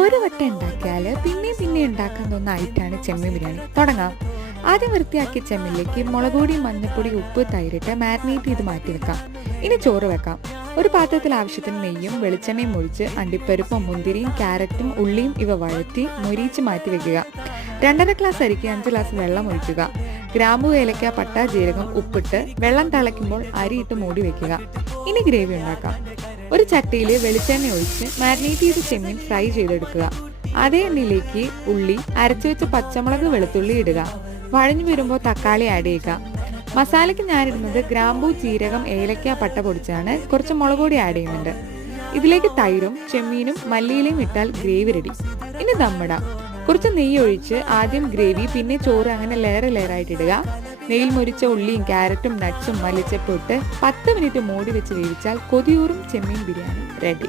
ഒരു വട്ടം ഉണ്ടാക്കിയാൽ പിന്നെ ഉണ്ടാക്കാൻ തോന്നുന്ന ഐറ്റാണ് ചെമ്മീൻ ബിരിയാണി. തുടങ്ങാം. ആദ്യം വൃത്തിയാക്കിയ ചെമ്മീനിലേക്ക് മുളകുപൊടി, മഞ്ഞൾപ്പൊടി, ഉപ്പ്, തൈരിട്ട് മാരിനേറ്റ് ചെയ്ത് മാറ്റി വെക്കാം. ഇനി ചോറ് വെക്കാം. ഒരു പാത്രത്തിൽ ആവശ്യത്തിന് നെയ്യും വെളിച്ചെണ്ണയും ഒഴിച്ച് അണ്ടിപ്പരിപ്പും മുന്തിരിയും ക്യാരറ്റും ഉള്ളിയും ഇവ വഴറ്റി മൊരിയിച്ച് മാറ്റി വെക്കുക. 2.5 ഗ്ലാസ് അരിക്ക് 5 ഗ്ലാസ് വെള്ളം ഒഴിക്കുക. ഗ്രാമ്പു, ഏലക്ക, പട്ട, ജീരകം, ഉപ്പിട്ട് വെള്ളം തിളയ്ക്കുമ്പോൾ അരിയിട്ട് മൂടി വെക്കുക. ഇനി ഗ്രേവി ഉണ്ടാക്കാം. ഒരു ചട്ടിയിൽ വെളിച്ചെണ്ണ ഒഴിച്ച് മാരിനേറ്റ് ചെയ്ത് ചെമ്മീൻ ഫ്രൈ ചെയ്തെടുക്കുക. അതേ എണ്ണയിലേക്ക് ഉള്ളി, അരച്ചു വെച്ച പച്ചമുളക്, വെളുത്തുള്ളി ഇടുക. വഴഞ്ഞു വരുമ്പോൾ തക്കാളി ആഡ് ചെയ്യുക. മസാലയ്ക്ക് ഞാനിടുന്നത് ഗ്രാമ്പൂ, ജീരകം, ഏലക്ക, പട്ട പൊടിച്ചാണ്. കുറച്ച് മുളക് പൊടി ആഡ് ചെയ്യുന്നുണ്ട്. ഇതിലേക്ക് തൈരും ചെമ്മീനും മല്ലിയിലയും ഇട്ടാൽ ഗ്രേവി റെഡി. ഇനി ദമ്മിടാം. കുറച്ച് നെയ്യ് ഒഴിച്ച് ആദ്യം ഗ്രേവി, പിന്നെ ചോറ്, അങ്ങനെ ലെയറായിട്ട് ഇടുക. നെയ്യിൽ മൊരിച്ച ഉള്ളിയും ക്യാരറ്റും നട്ട്സും മല്ലിച്ചപ്പും ഇട്ട് 10 മിനിറ്റ് മൂടി വെച്ച് വേവിച്ചാൽ കൊതിയൂറും ചെമ്മീൻ ബിരിയാണി റെഡി.